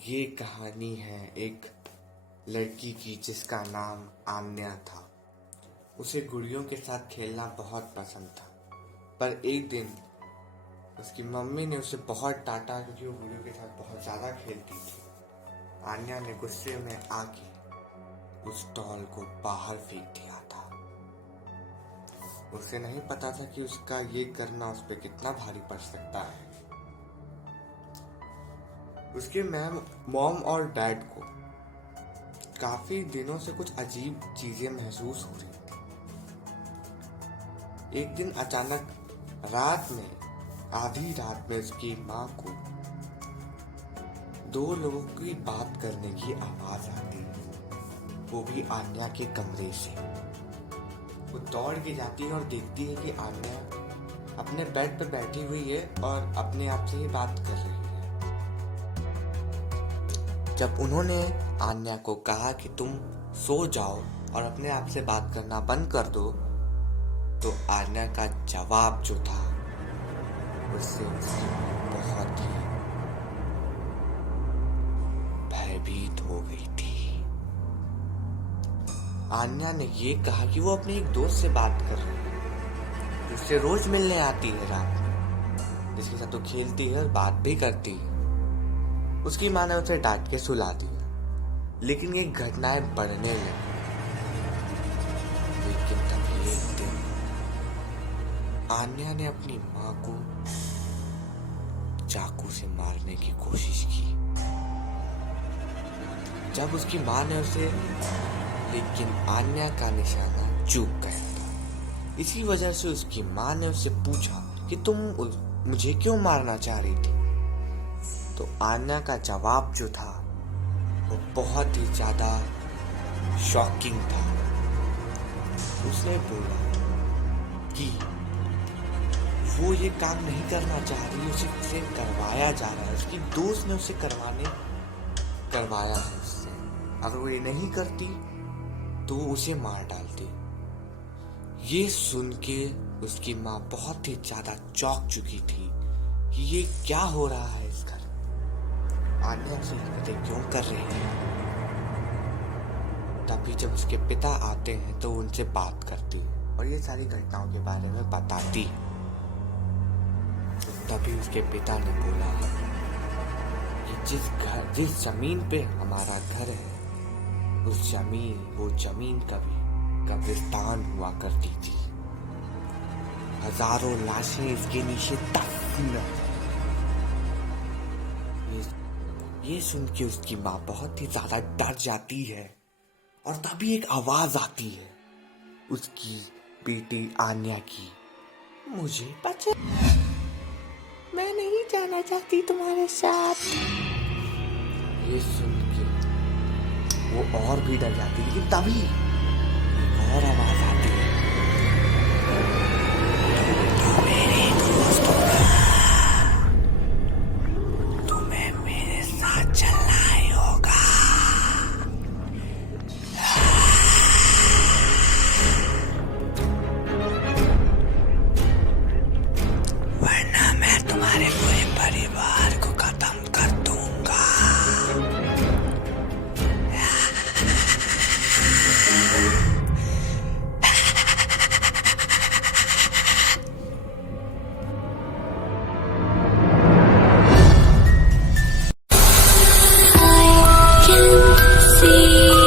ये कहानी है एक लड़की की जिसका नाम आन्या था। उसे गुड़ियों के साथ खेलना बहुत पसंद था, पर एक दिन उसकी मम्मी ने उसे बहुत डांटा क्योंकि वो गुड़ियों के साथ बहुत ज़्यादा खेलती थी। आन्या ने गुस्से में आके उस डॉल को बाहर फेंक दिया था। उसे नहीं पता था कि उसका ये करना उस पर कितना भारी पड़ सकता है। उसके मॉम और डैड को काफी दिनों से कुछ अजीब चीजें महसूस हो रही थी। एक दिन अचानक आधी रात में उसकी माँ को दो लोगों की बात करने की आवाज आती है, वो भी आन्या के कमरे से। वो दौड़ के जाती है और देखती है कि आन्या अपने बेड पर बैठी हुई है और अपने आप से ही बात कर रही है। जब उन्होंने आन्या को कहा कि तुम सो जाओ और अपने आप से बात करना बंद कर दो, तो आन्या का जवाब जो था उससे बहुत ही भयभीत हो गई थी। आन्या ने ये कहा कि वो अपने एक दोस्त से बात कर रही है, जिससे रोज मिलने आती है रात में, जिसके साथ वो खेलती है और बात भी करती है। उसकी माँ ने उसे डांट के सुला दिया, लेकिन ये घटनाएं बढ़ने लगी। लेकिन तभी एक दिन आन्या ने अपनी माँ को चाकू से मारने की कोशिश की। जब उसकी माँ ने उसे, लेकिन आन्या का निशाना चूक गया था। इसी वजह से उसकी माँ ने उससे पूछा कि तुम मुझे क्यों मारना चाह रही थी। तो आन्या का जवाब जो था वो बहुत ही ज्यादा शॉकिंग था। उसने बोला कि वो ये काम नहीं करना चाह रही, उसे करवाया जा रहा है। उसकी दोस्त ने उसे करवाया है उससे। अगर वो ये नहीं करती तो उसे मार डालती। ये सुन के उसकी माँ बहुत ही ज्यादा चौंक चुकी थी कि ये क्या हो रहा है इस घर। आन्या से हरकतें क्यों कर रही है। तभी जब उसके पिता आते हैं तो उनसे बात करती है और ये सारी घटनाओं के बारे में बताती है। तो तभी उसके पिता ने बोला कि जिस जमीन पे हमारा घर है, वो जमीन कभी कब्रिस्तान हुआ करती थी। हजारों लाशें इसके नीचे दफन हैं। ये सुन के उसकी माँ बहुत ही ज्यादा डर जाती है और तभी एक आवाज आती है उसकी बेटी आन्या की, मुझे बचा, मैं नहीं जाना चाहती तुम्हारे साथ। ये सुन के वो और भी डर जाती है, लेकिन तभी एक और आवाज आती है, तो मेरे दोस्त तुम्हें मेरे साथ चलना ही होगा। वरना मैं तुम्हारे पूरे परिवार को खत्म कर दूंगा। I can see